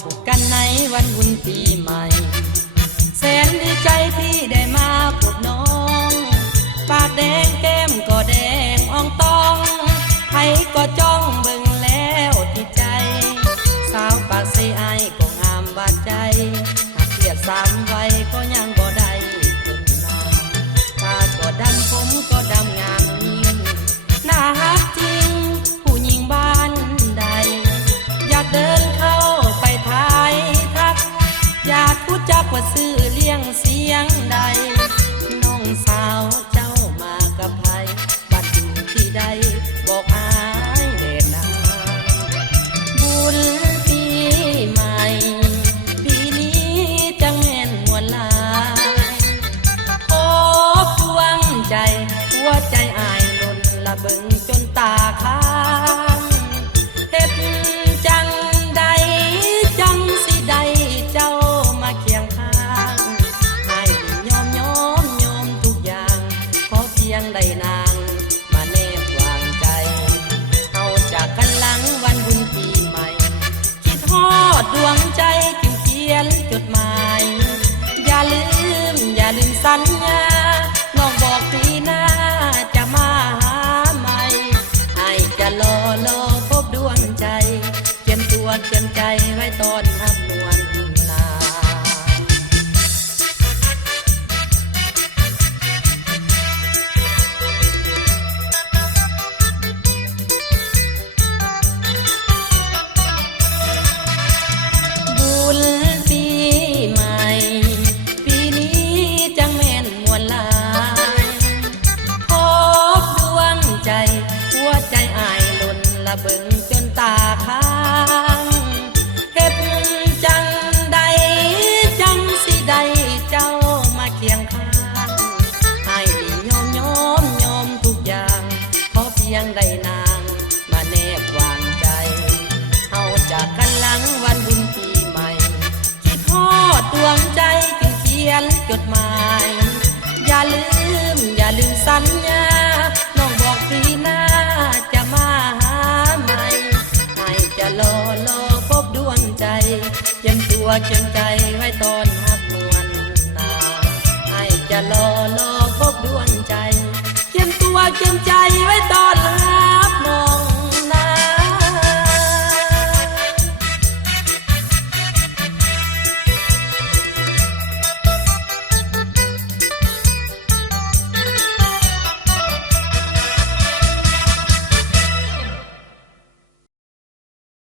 ผูกกันในวันบุญปีใหม่แสนดีใจที่ได้มาพบน้องปากแดงแก้มก็แดงอ่องตองใครก็จ้องเบิ่งแล้วที่ใจสาวปากเสไอก็งามบาดใจหากเทียบสามวัยก็ยังบ่ได้ถึงนาตาก็ดำผมก็ดำงามยิ่งหน้าฮักจริงผู้หญิงบ้านใดอยากเดินเข้าไปทายทักอยากพูดจักว่าซื้อเลี้ยงเสียงใดน้องสาวเจ้ามากับใครบ้านอยู่ที่ใดบอกอายเด่นนาบุญปีใหม่ปีนี้จังแม่นมวลลายโอ้ดวงใจหัวใจอายล้นละเบิ่งจนตาค้างเฮ็ดจังใดจังสิได้เจ้ามาเคียงข้างให้ยอมทุกอย่างขอเพียงได้นางมาแนบวางใจเอาจากกันหลังวันบุญปีใหม่คิดฮอดดวงใจจึงเขียนจดหมายอย่าลืมสัญญาน้องบอกปีหน้าจะมาหาใหม่ให้จะรอพบดวงใจเตรียมตัวเตรียมใจไว้ตอนหักนวลนา บุญปีใหม่ปีนี้จังแม่นมวลลายพบดวงใจหัวใจอายล้นละเบิ่งจนตาค้างเฮ็ดจังใดจังสิได้เจ้ามาเคียงข้างให้ยอมทุกอย่างขอเพียงได้นางมาแนบวางใจเอาจากกันหลังวันบุญปีใหม่คิดฮอดดวงใจจึงเขียนจดหมายอย่าลืมสัญญาน้องบอกปีหน้าจะมาหาใหม่ให้จะรอพบดวงใจเตรียมตัวเตรียมใจไว้ตอนหักนวลนาให้จะรอพบดวงใจเตรียมตัวเตรียมใจไว้ตอน